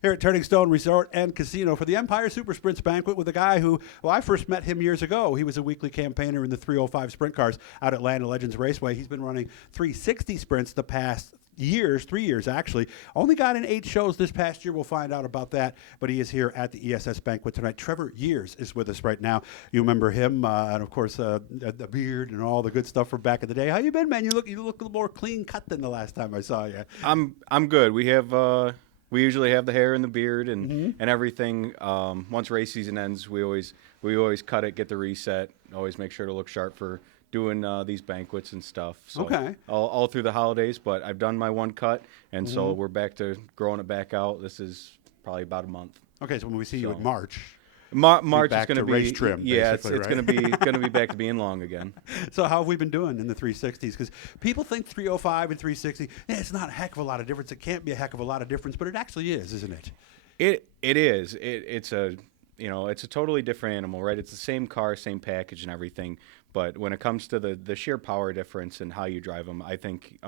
Here at Turning Stone Resort and Casino for the Empire Super Sprints Banquet with a guy who, well, I first met him years ago. He was a weekly campaigner in the 305 sprint cars out at Land of Legends Raceway. He's been running 360 sprints the past years, 3 years actually. Only got in 8 shows this past year. We'll find out about that. But he is here at the ESS banquet tonight. Trevor Years is with us right now. You remember him, and of course the beard and all the good stuff from back in the day. How you been, man? You look a little more clean cut than the last time I saw you. I'm good. We usually have the hair and the beard and everything. Once race season ends, we always cut it, get the reset, always make sure to look sharp for doing these banquets and stuff. So Okay. all through the holidays, but I've done my one cut, and so we're back to growing it back out. This is probably about a month. Okay, so when we see you in March. March is back going to to be race trim, yeah, it's basically, going to be back to being long again. So how have we been doing in the 360s? Because people think 305 and 360, it's not a heck of a lot of difference. It can't be a heck of a lot of difference, but it actually is, isn't it? It is. It's a totally different animal, right? It's the same car, same package, and everything. But when it comes to the sheer power difference and how you drive them, I think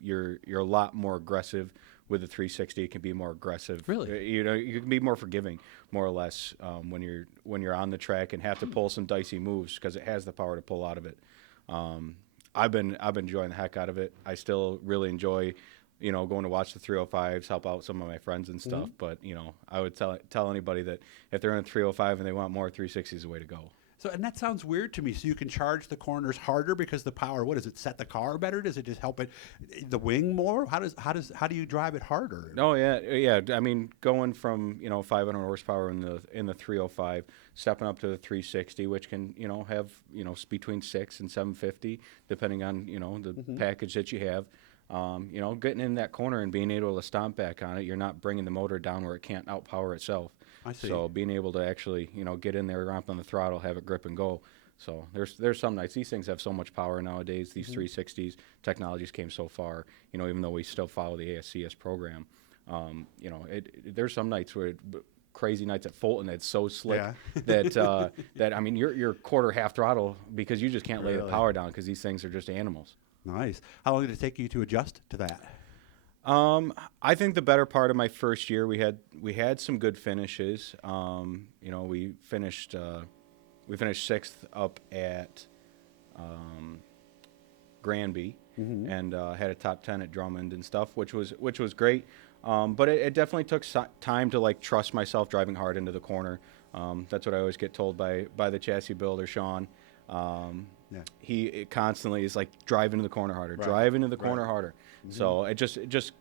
you're a lot more aggressive. With the 360, it can be more aggressive. Really? You can be more forgiving, more or less, when you're on the track and have to pull some dicey moves because it has the power to pull out of it. I've been enjoying the heck out of it. I still really enjoy, going to watch the 305s, help out some of my friends and stuff. But I would tell anybody that if they're in a 305 and they want more, 360 is the way to go. So, and that sounds weird to me. So you can charge the corners harder because the power. What does it set the car better? Does it just help it the wing more? How do you drive it harder? Oh yeah. I mean, going from 500 horsepower in the 305, stepping up to the 360, which can have between 6 and 750, depending on the package that you have. Getting in that corner and being able to stomp back on it, you're not bringing the motor down where it can't outpower itself. I see. So being able to actually, get in there, ramp on the throttle, have it grip and go. So there's some nights. These things have so much power nowadays. These 360s technologies came so far. Even though we still follow the ASCS program, there's some nights where crazy nights at Fulton that's so slick that I mean you're quarter half throttle because you just can't lay the power down because these things are just animals. Nice. How long did it take you to adjust to that? I think the better part of my first year, we had some good finishes. We finished 6th up at Granby and had a top 10 at Drummond and stuff, which was great. But it definitely took time to trust myself driving hard into the corner. That's what I always get told by the chassis builder, Sean. He constantly is drive into the corner harder, drive into the corner harder. So it just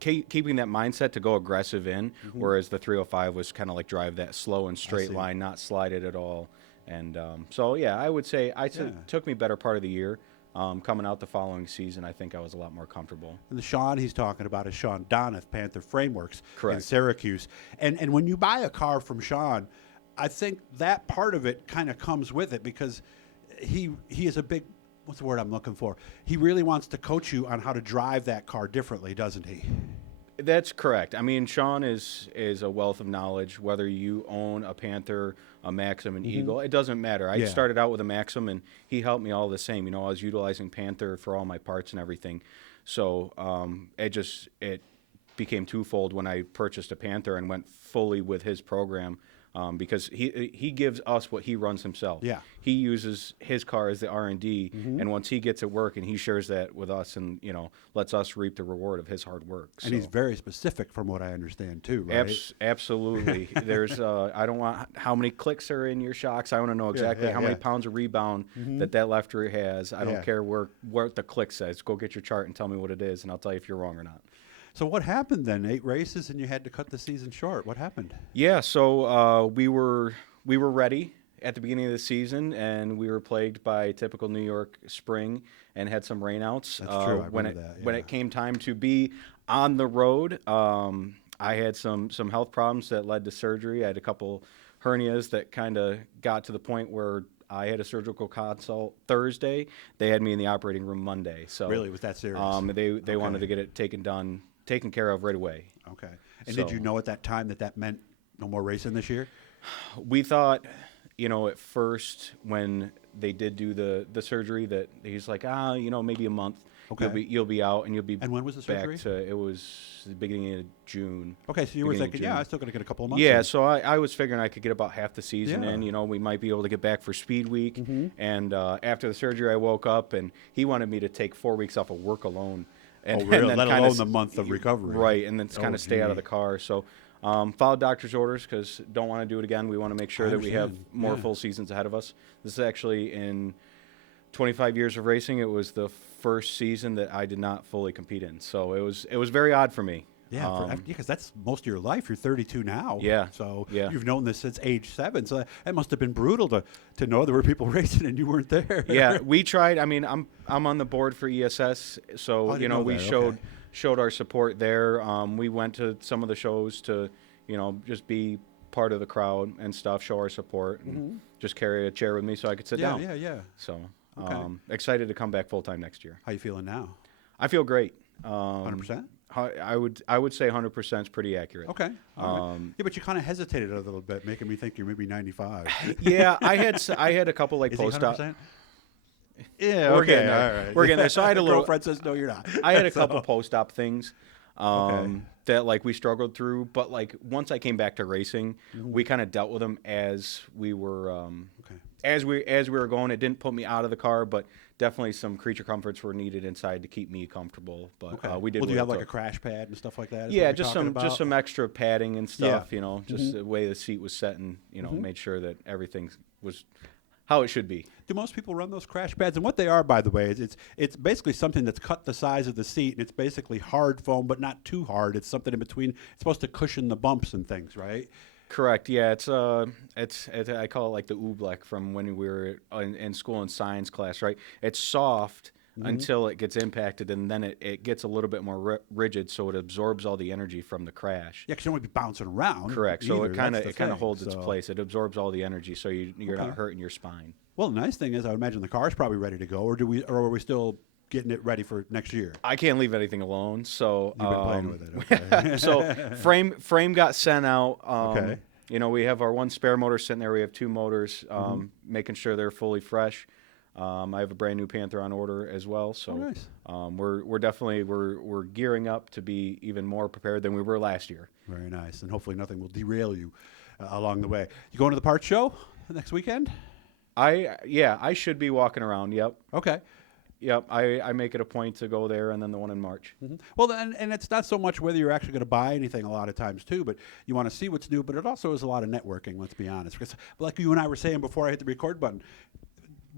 keeping that mindset to go aggressive in, whereas the 305 was kind of drive that slow and straight line, not slide it at all. And I would say it took me better part of the year. Coming out the following season, I think I was a lot more comfortable. And the Sean he's talking about is Sean Donath, Panther Frameworks in Correct. Syracuse. And when you buy a car from Sean, I think that part of it kind of comes with it because he is a big, what's the word I'm looking for? He really wants to coach you on how to drive that car differently, doesn't he? That's correct. I mean, Sean is a wealth of knowledge, whether you own a Panther, a Maxim, an Eagle. It doesn't matter. I started out with a Maxim, and he helped me all the same. I was utilizing Panther for all my parts and everything. So it became twofold when I purchased a Panther and went fully with his program. Because he gives us what he runs himself. Yeah, he uses his car as the R&D, and once he gets it working, he shares that with us, and lets us reap the reward of his hard work. And he's very specific, from what I understand, too. Right? Absolutely. There's I don't want how many clicks are in your shocks. I want to know exactly how many pounds of rebound that left rear has. I don't care what the click says. Go get your chart and tell me what it is, and I'll tell you if you're wrong or not. So what happened then? 8 races and you had to cut the season short. What happened? Yeah, so we were ready at the beginning of the season, and we were plagued by typical New York spring and had some rainouts. That's true. When it came time to be on the road, I had some health problems that led to surgery. I had a couple hernias that kind of got to the point where I had a surgical consult Thursday. They had me in the operating room Monday. So really, was that serious? They wanted to get it taken care of right away. Okay. And did you know at that time that meant no more racing this year? We thought, at first when they did do the surgery that he's like, maybe a month. Okay. you'll be out, and you'll be And when was the back surgery? to, it was the beginning of June. Okay, so you were beginning of thinking, yeah, June. I still got to get a couple of months. Yeah, in. so I was figuring I could get about half the season Yeah. in. You know, we might be able to get back for Speed Week. Mm-hmm. And after the surgery, I woke up, and he wanted me to take 4 weeks off of work alone. And, Oh, really? then Let kinda alone the month of recovery. Right, and then kind Oh, of stay out of gee. the car. So followed doctor's orders because don't want to do it again. We want to make sure I that we have understand. more Yeah. full seasons ahead of us. This is actually in 25 years of racing. It was the first season that I did not fully compete in. So it was very odd for me. Yeah, because that's most of your life. You're 32 now. Yeah, So yeah. you've known this since age 7. So that must have been brutal to know there were people racing and you weren't there. Yeah, we tried. I mean, I'm on the board for ESS, so Oh, I didn't you know know we that. showed Okay. showed our support there. We went to some of the shows to, you know, just be part of the crowd and stuff, show our support, and just carry a chair with me so I could sit Yeah, down. yeah. So Okay. excited to come back full time next year. How you feeling now? I feel great. 100%? I would say 100% is pretty accurate. Okay. All right. Yeah, but you kind of hesitated a little bit, making me think you're maybe 95. Yeah, I had a couple like Is he post op. 100%? Yeah, We're okay. getting there. All right. We're getting there. So I had a little. girlfriend says, no, you're not. I had a So- couple post-op things Okay. that like we struggled through, but like once I came back to racing, we kind of dealt with them as we were Okay. as we were going. It didn't put me out of the car, but definitely some creature comforts were needed inside to keep me comfortable. But Okay. we did. Well, do you what have it like a took. crash pad and stuff like that? is Yeah, what you're just talking some about? extra padding and stuff. Yeah. You know, just the way the seat was set, and you know, made sure that everything was how it should be. Do most people run those crash pads? And what they are, by the way, is it's basically something that's cut the size of the seat, and it's basically hard foam, but not too hard. It's something in between. It's supposed to cushion the bumps and things, right? Correct. Yeah, it's I call it like the oobleck from when we were in school in science class, right? It's soft until it gets impacted, and then it gets a little bit more rigid, so it absorbs all the energy from the crash. Yeah, because you don't want to be bouncing around. Correct. So either. it kind That's of the thing. holds its So- place. It absorbs all the energy, so you're Okay. not hurting your spine. Well, the nice thing is, I would imagine the car's probably ready to go, or are we still getting it ready for next year? I can't leave anything alone, so You've been playing with it. Okay. so frame got sent out. Okay. You know, we have our one spare motor sitting there. We have 2 motors, making sure they're fully fresh. I have a brand new Panther on order as well. So nice. we're definitely we're gearing up to be even more prepared than we were last year. Very nice, and hopefully nothing will derail you along the way. You going to the parts show next weekend? I should be walking around. Yep. Okay. Yep. I make it a point to go there, and then the one in March. Well, then, and it's not so much whether you're actually going to buy anything a lot of times too, but you want to see what's new. But it also is a lot of networking. Let's be honest, because like you and I were saying before I hit the record button,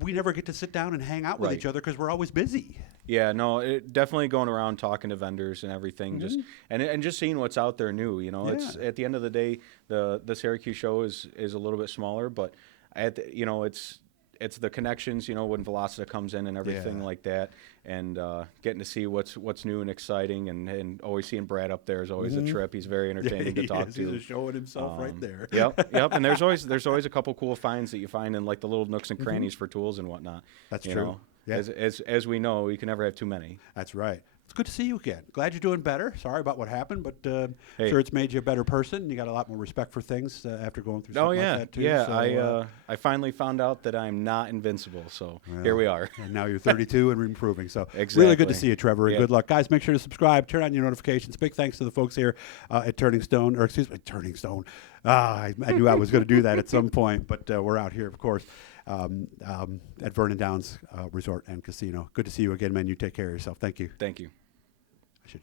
we never get to sit down and hang out with Right. each other because we're always busy. Yeah, no, definitely going around talking to vendors and everything, just and just seeing what's out there new. You know, it's Yeah. at the end of the day, the Syracuse show is a little bit smaller, but it's the connections. You know, when Velocita comes in and everything Yeah. like that, and getting to see what's new and exciting, and always seeing Brad up there is always a trip. He's very entertaining to talk Yes, to. He's showing himself right there. Yep. And there's always a couple cool finds that you find in like the little nooks and crannies for tools and whatnot. That's you true. know. Yeah. As we know, you can never have too many. That's right. It's good to see you again. Glad you're doing better. Sorry about what happened, but Hey. sure it's made you a better person. You got a lot more respect for things after going through something Oh yeah, like that too. yeah. So, I finally found out that I'm not invincible. So here we are. And now you're 32 and improving. So really good Exactly. to see you, Trevor. And Yeah. good luck, guys. Make sure to subscribe, turn on your notifications. Big thanks to the folks here at Turning Stone. I knew I was going to do that at some point, but we're out here, of course, at Vernon Downs Resort and Casino. Good to see you again, man. You take care of yourself. Thank you. Thank you. I should